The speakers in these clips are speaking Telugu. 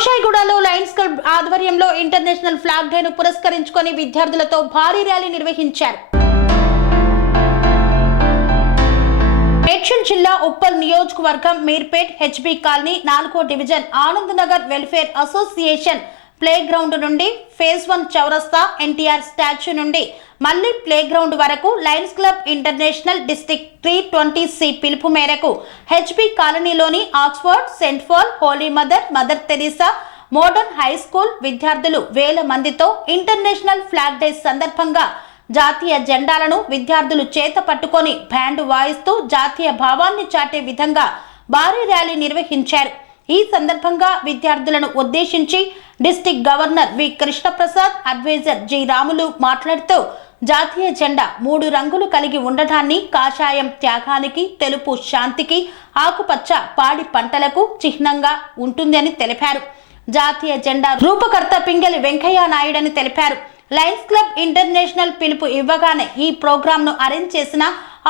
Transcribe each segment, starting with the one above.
గోషాయిగూడలో లయన్స్ క్లబ్ ఆధ్వర్యంలో ఇంటర్నేషనల్ ఫ్లాగ్ డేను పురస్కరించుకొని విద్యార్థులతో భారీ ర్యాలీ నిర్వహించారు. మేడ్చల్ జిల్లా ఉప్పల్ నియోజకవర్గం మీర్పేట్ హెచ్బి కాలనీ 4వ division Anand Nagar welfare association play ground నుండి ఫేజ్ 1 చౌరస్తా ఎన్టీఆర్ స్టాచ్యూ నుండి మల్లి ప్లే గ్రౌండ్ వరకు lions club international district 320C పిలుపు మేరకు హెచ్బి కాలనీలోని Oxford, Saint Paul, holy mother, mother Teresa modern high school విద్యార్థులు వేల మందితో ఇంటర్నేషనల్ ఫ్లాగ్ డే సందర్భంగా జాతీయ జెండాలను విద్యార్థులు చేత పట్టుకొని బ్యాండ్ వాయిస్తూ జాతీయ భావాన్ని చాటే విధంగా భారీ ర్యాలీ నిర్వహించారు. ఈ సందర్భంగా విద్యార్థులను ఉద్దేశించి district governor V Krishnaprasad, adviser G Ramulu మాట్లాడుతూ జాతీయ జెండా 3 రంగులు కలిగి ఉండటాన్ని కాషాయం త్యాగానికి, తెలుపు శాంతికి, ఆకుపచ్చ పాడి పంటలకు చిహ్నంగా ఉంటుందని తెలిపారు. జాతీయ జెండా రూపకర్త పింగళి వెంకయ్య నాయుడని తెలిపారు. లయన్స్ క్లబ్ ఇంటర్నేషనల్ పిలుపు ఇవ్వగానే ఈ ప్రోగ్రాంను అరేంజ్ చేసిన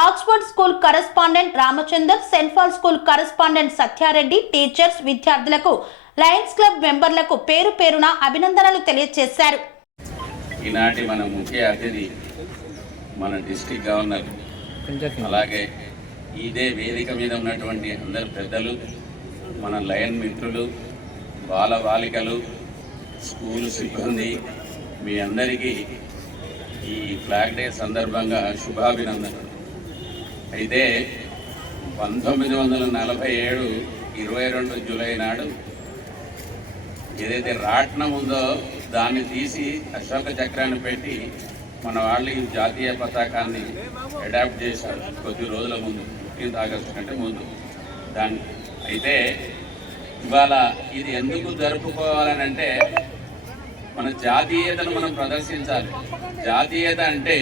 Oxford school correspondent Ramachandar, Saint Paul school correspondent Satyareddy, teachers, విద్యార్థులకు, లయన్స్ క్లబ్ మెంబర్లకు పేరు పేరున అభినందనలు తెలియజేశారు. ఈనాటి మన ముఖ్య అతిథి మన డిస్ట్రిక్ట్ గవర్నర్, అలాగే ఇదే వేదిక మీద ఉన్నటువంటి అందరు పెద్దలు, మన లయన్ మిత్రులు, బాల బాలికలు, స్కూల్ సిబ్బంది, మీ అందరికీ ఈ ఫ్లాగ్ డే సందర్భంగా శుభాభినందనలు. అయితే 1947 22 జూలై నాడు ఏదైతే రాట్నం ఉందో దాన్ని తీసి అశోక చక్రాన్ని పెట్టి మన వాళ్ళు ఈ జాతీయ పతాకాన్ని అడాప్ట్ చేశారు కొద్ది రోజుల ముందు, 15 ఆగస్టు కంటే ముందు దాన్ని. అయితే ఇవాళ ఇది ఎందుకు జరుపుకోవాలని అంటే మన జాతీయతను మనం ప్రదర్శించాలి. జాతీయత అంటే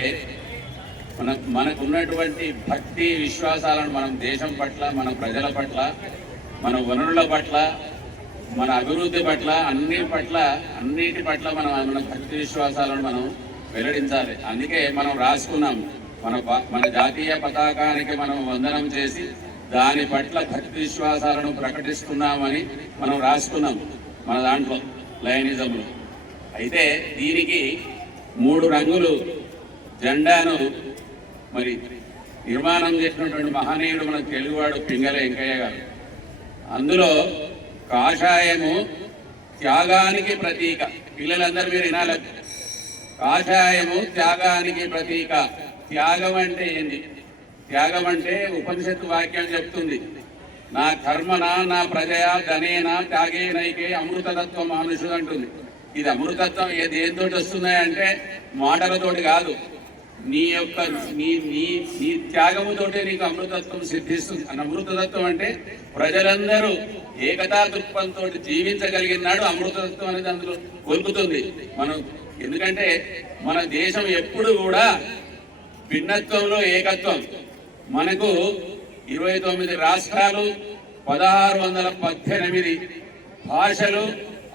మనకున్నటువంటి భక్తి విశ్వాసాలను మనం దేశం పట్ల, మన ప్రజల పట్ల, మన వనరుల పట్ల, మన అభివృద్ధి పట్ల, అన్నిటి పట్ల మన భక్తి విశ్వాసాలను మనం వెల్లడించాలి. అందుకే మనం రాసుకున్నాం, మన జాతీయ పతాకానికి మనం వందనం చేసి దాని పట్ల భక్తి విశ్వాసాలను ప్రకటిస్తున్నామని మనం రాసుకున్నాం మన దాంట్లో లయనిజంలో. అయితే దీనికి 3 రంగులు జెండాను మరి నిర్మాణం చేసినటువంటి మహనీయుడు మన తెలుగువాడు పింగళి వెంకయ్య గారు. అందులో కాషాయము త్యాగానికి ప్రతీక. పిల్లలందరూ మీరు వినాలి, కాషాయము త్యాగానికి ప్రతీక. త్యాగం అంటే ఏంటి? త్యాగం అంటే ఉపనిషత్తు వాక్యం చెప్తుంది, నా కర్మన నా ప్రజయా ధనేనా త్యాగేనైకే అమృతతత్వం మానుషుడు అంటుంది. ఇది అమృతత్వం దేనితోటి వస్తున్నాయంటే మాటలతోటి కాదు, నీ యొక్క నీ త్యాగముతోటే నీకు అమృతత్వం సిద్ధిస్తుంది. అమృతతత్వం అంటే ప్రజలందరూ ఏకతా దృక్పథంతో జీవించగలిగినాడు అమృతతత్వం అనేది అందులో కొలుకుతుంది మనం. ఎందుకంటే మన దేశం ఎప్పుడు కూడా భిన్నత్వంలో ఏకత్వం. మనకు 29 రాష్ట్రాలు, 1618 భాషలు,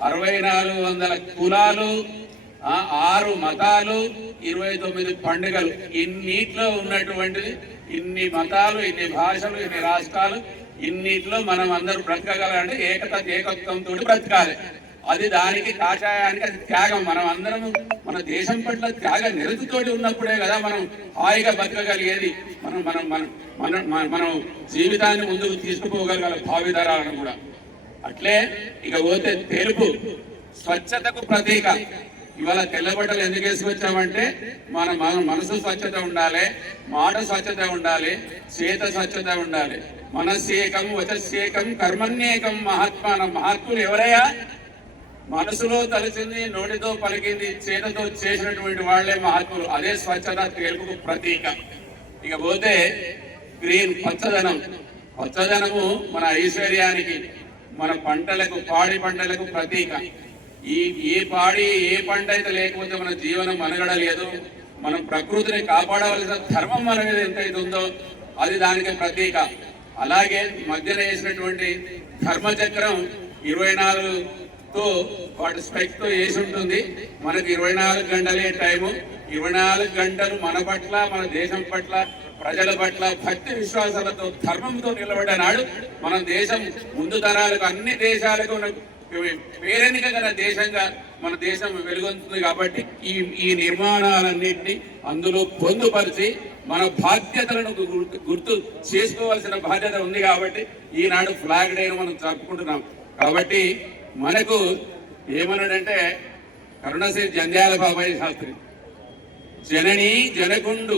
6400 కులాలు, 6 మతాలు, 29 పండుగలు. ఇన్నిట్లో ఉన్నటువంటిది, ఇన్ని మతాలు, ఇన్ని భాషలు, ఇన్ని రాష్ట్రాలు, ఇన్నిట్లో మనం అందరూ బ్రతకగలంటే ఏకత్వంతో బ్రతకాలి. అది దానికి కాషాయానికి అది త్యాగం. మనం అందరం మన దేశం పట్ల త్యాగ నిరతితోటి ఉన్నప్పుడే కదా మనం హాయిగా బతకగలిగేది. మనం జీవితాన్ని ముందుకు తీసుకుపోగలగాలి, భావితరాలను కూడా. అట్లే ఇక పోతే తెలుపు స్వచ్ఛతకు ప్రతీక. ఇవాళ తెల్లబట్టలు ఎందుకు వేసుకొచ్చామంటే మన మనసు స్వచ్ఛత ఉండాలి, మాట స్వచ్ఛత ఉండాలి, చేత స్వచ్ఛత ఉండాలి. మనస్సేకం వచస్సేకం కర్మణ్యేకం మహాత్మానం. మహాత్ములు ఎవరయ్యా? మనసులో తలచింది, నోటితో పలికింది, చేతతో చేసినటువంటి వాళ్లే మహాత్ములు. అదే స్వచ్ఛత తెలుపుకు ప్రతీక. ఇక పోతే గ్రీన్ పచ్చదనం. పచ్చదనము మన ఐశ్వర్యానికి, మన పంటలకు, పాడి పంటలకు ప్రతీక. ఏ పంట అయితే లేకపోతే మన జీవనం మనగడ లేదు. మనం ప్రకృతిని కాపాడవలసిన ధర్మం మన మీద ఎంతైతే ఉందో అది దానికి ప్రతీక. అలాగే మధ్యన వేసినటువంటి ధర్మచక్రం 24తో వాటి స్పెక్ట్తో వేసి ఉంటుంది. మనకు 24 గంటలే టైము. 24 గంటలు మన పట్ల, మన దేశం పట్ల, ప్రజల పట్ల భక్తి విశ్వాసాలతో, ధర్మంతో నిలబడ్డ నాడు మన దేశం ముందు తరాలకు, అన్ని దేశాలకు పేరెన్నిక గల దేశంగా మన దేశం వెలుగొందుతుంది. కాబట్టి ఈ నిర్మాణాలన్నింటినీ అందులో పొందుపరిచి మన బాధ్యతలను గుర్తు చేసుకోవాల్సిన బాధ్యత ఉంది. కాబట్టి ఈనాడు ఫ్లాగ్ డేను మనం జరుపుకుంటున్నాం. కాబట్టి మనకు ఏమన్నాడంటే కరుణశ్రీ జంధ్యాల బాబాయి శాస్త్రి, జననీ జనకుండు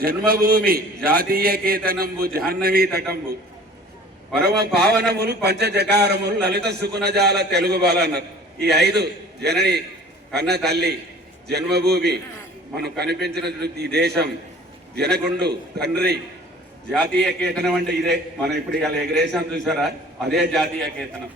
జన్మభూమి జాతీయ కేతనంబు జాహ్నవీ తటంబు పరమ పావనములు పంచజకారములు లలిత సుగుణజాల తెలుగు బాల అన్నారు. ఈ 5 జనని కన్న తల్లి, జన్మభూమి మనం కనిపించిన ఈ దేశం, జనకుండు తండ్రి, జాతీయ కేతనం అంటే ఇదే మనం ఇప్పుడు ఇలా ఎగరేసాం చూసారా, అదే జాతీయ కేతనం.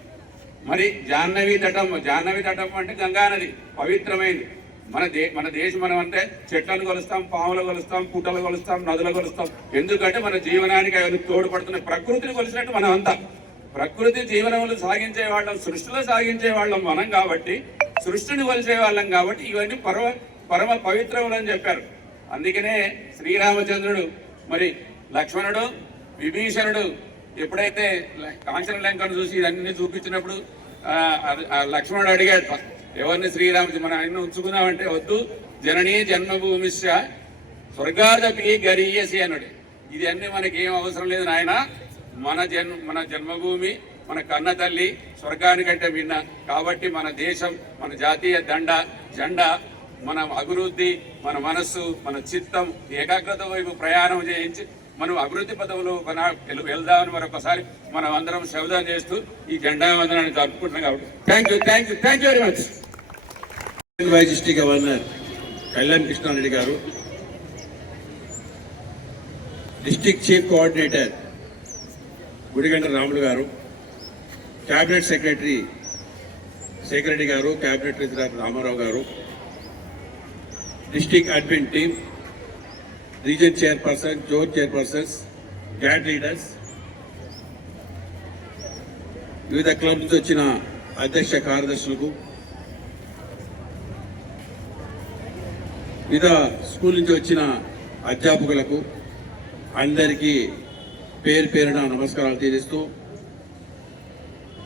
మరి జాహ్నవీ తటం, జాహ్నవీ తటం అంటే గంగానది పవిత్రమైంది. మన దేశం మనం అంటే చెట్లను కొలుస్తాం, పాములు కొలుస్తాం, పుట్టలు కొలుస్తాం, నదులు కొలుస్తాం. ఎందుకంటే మన జీవనానికి అవి తోడ్పడుతున్న ప్రకృతిని కొలిసినట్టు మనం అంతా ప్రకృతి జీవనములు సాగించే వాళ్ళం, సృష్టిలో సాగించే వాళ్ళం మనం కాబట్టి, సృష్టిని కొలిసే వాళ్ళం కాబట్టి ఇవన్నీ పరమ పవిత్రములు అని చెప్పారు. అందుకనే శ్రీరామచంద్రుడు, మరి లక్ష్మణుడు, విభీషణుడు ఎప్పుడైతే కాంచన లంకను చూసి ఇవన్నీ చూపించినప్పుడు లక్ష్మణుడు అడిగాడు ఎవరిని, శ్రీరామచంద్ర మనం ఆయన ఉంచుకున్నామంటే వద్దు, జననీ జన్మభూమిశ్చ స్వర్గాదపి గరీయసి అన్నాడు. ఇది అన్ని మనకి ఏం అవసరం లేదు నాయన, మన జన్మభూమి, మన కన్న తల్లి స్వర్గానికంటే భిన్న. కాబట్టి మన దేశం, మన జాతీయ జెండా, మన అభివృద్ధి, మన మనస్సు, మన చిత్తం ఏకాగ్రత వైపు ప్రయాణం చేయించి మనం అభివృద్ధి పదవులు వెళ్దామని మరొకసారి మనం అందరం శబ్దం చేస్తూ ఈ జెండా వందనాన్ని జరుపుకుంటున్నాం. కాబట్టి thank you very much. Vice district governor Kalyan Krishnareddy గారు, district chief coordinator Gudiganta Ramulu గారు, క్యాబినెట్ సెక్రటరీ శేఖర్ రెడ్డి గారు, క్యాబినెట్ రిజిస్ట్రార్ రామారావు గారు, district admin team, region chairperson, zone chairpersons, GAD leaders, వివిధ క్లబ్ నుంచి వచ్చిన అధ్యక్ష కార్యదర్శులకు, వివిధ స్కూల్ నుంచి వచ్చిన అధ్యాపకులకు అందరికీ పేరు పేరున నమస్కారాలు తెలియజేస్తూ,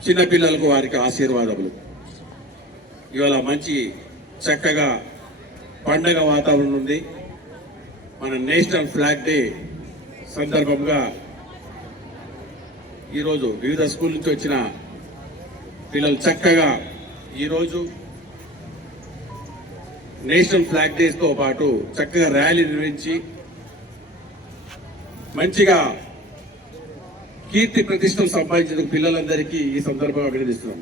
చిన్నపిల్లలకు వారికి ఆశీర్వాదములు. ఇవాళ మంచి చక్కగా పండగ వాతావరణం ఉంది. మన నేషనల్ ఫ్లాగ్ డే సందర్భంగా ఈరోజు వివిధ స్కూల్ నుంచి వచ్చిన పిల్లలు చక్కగా ఈరోజు నేషనల్ ఫ్లాగ్ డేతో పాటు చక్కగా ర్యాలీ నిర్వహించి మంచిగా కీర్తి ప్రతిష్టలు సంపాదించిన పిల్లలందరికీ ఈ సందర్భంగా అభినందిస్తున్నాం.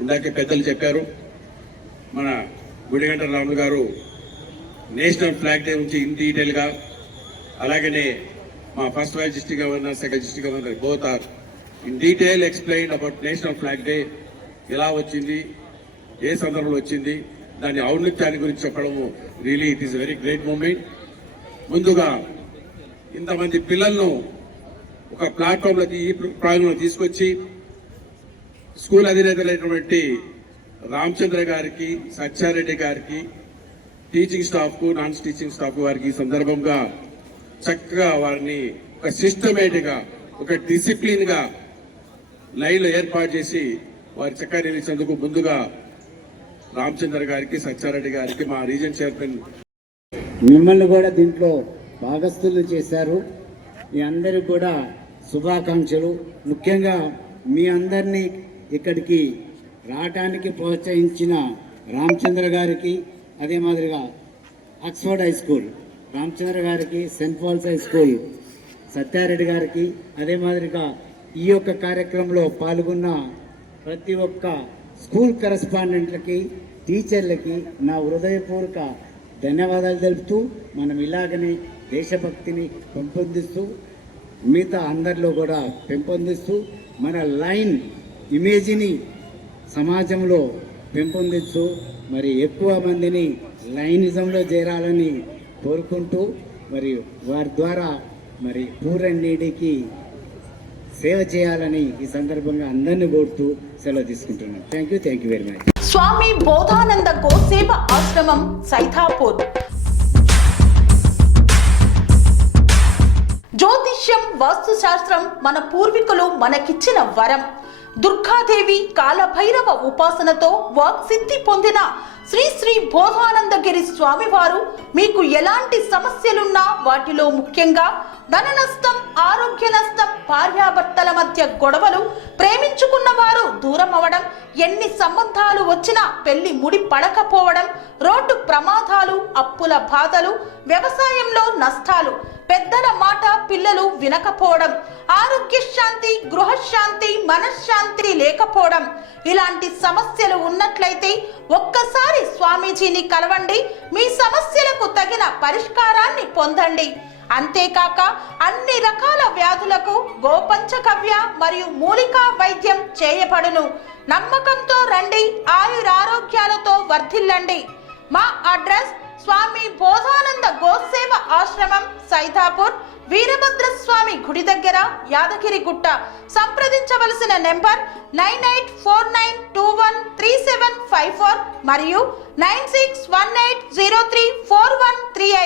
ఇందాకే పెద్దలు చెప్పారు, మన గుడిగంట రాములు గారు నేషనల్ ఫ్లాగ్ డే నుంచి ఇన్ డీటెయిల్గా, అలాగనే మా first vice district governor, second district governor both are in detail explain about national flag day, ఎలా వచ్చింది, ఏ సందర్భంలో వచ్చింది, దాని ఔన్నత్యాన్ని గురించి చెప్పడము really it is very great moment. ముందుగా ఇంతమంది పిల్లలను ఒక ప్లాట్ఫామ్లోకి, ఈ ప్రాంగణంలో తీసుకొచ్చి స్కూల్ అధినేతలైనటువంటి రామచంద్ర గారికి, సత్యారెడ్డి గారికి, టీచింగ్ స్టాఫ్కు, నాన్ టీచింగ్ స్టాఫ్ వారికి ఈ సందర్భంగా చక్కగా వారిని ఒక సిస్టమేటిక్గా, ఒక డిసిప్లిన్గా లైన్లో ఏర్పాటు చేసి వారి చక్కగా నిలిచేందుకు ముందుగా రామచంద్ర గారికి, సత్యారెడ్డి గారికి, మా రీజన్ చైర్మన్ మిమ్మల్ని కూడా దీంట్లో భాగస్థులు చేశారు. మీ అందరికి కూడా శుభాకాంక్షలు. ముఖ్యంగా మీ అందరినీ ఇక్కడికి రావటానికి ప్రోత్సహించిన రామచంద్ర గారికి, అదే మాదిరిగా ఆక్స్ఫర్డ్ హై స్కూల్ రామచంద్ర గారికి, Saint Paul's high school Satyareddy గారికి, అదే మాదిరిగా ఈ యొక్క కార్యక్రమంలో పాల్గొన్న ప్రతి ఒక్క స్కూల్ కరెస్పాండెంట్లకి, టీచర్లకి నా హృదయపూర్వక ధన్యవాదాలు తెలుపుతూ, మనం ఇలాగనే దేశభక్తిని పెంపొందిస్తూ, మిగతా అందరిలో కూడా పెంపొందిస్తూ, మన లైన్ ఇమేజ్ని సమాజంలో పెంపొందిస్తూ, మరి ఎక్కువ మందిని లైనిజంలో చేరాలని కోరుకుంటూ, మరి వారి ద్వారా మరి పూర్ అండ్ నీడీకి సేవ చేయాలని ఈ సందర్భంగా అందరినీ కోరుతూ సెలవు తీసుకుంటున్నాను. Thank you very much. Swami Bodhananda Goseva Ashram Saithapur. జ్యోతిష్యం, వాస్తుశాస్త్రం మన పూర్వీకులు మనకిచ్చిన వరం. దుర్గాదేవి కాలభైరవ ఉపాసనతో వాక్సిద్ధి పొందిన శ్రీ శ్రీ బోధానందగిరి స్వామివారు మీకు ఎలాంటి సమస్యలున్నా వాటిలో ముఖ్యంగా ధన నష్టం, ఆరోగ్య నష్టం, భార్యాభర్తల మధ్య గొడవలు, ప్రేమించుకున్న వారు దూరం అవడం, ఎన్ని సంబంధాలు వచ్చినా పెళ్లి ముడి పడకపోవడం, రోడ్డు ప్రమాదాలు, అప్పుల బాధలు, వ్యవసాయంలో నష్టాలు, పెద్దల మాట పిల్లలు వినకపోవడం, ఆరోగ్య శాంతి, గృహశాంతి, మనశ్శాంతి లేకపోవడం, ఇలాంటి సమస్యలు ఉన్నట్లయితే ఒక్కసారి స్వామీజీని కలవండి. మీ సమస్యలకు తగిన పరిష్కారాన్ని పొందండి. అంతేకాక అన్ని రకాల వ్యాధులకు గోపంచకవ్య మరియు మూలికా వైద్యం చేయబడును. నమ్మకంతో రండి, ఆయురారోగ్యాలతో వర్ధిల్లండి. మా అడ్రస్ స్వామి బోధానంద గోసేవ ఆశ్రమం, సైదాపూర్, వీరభద్రస్వామి గుడి దగ్గర, యాదగిరిగుట్ట. సంప్రదించవలసిన నెంబర్ 9849213754 మరియు 9618034138.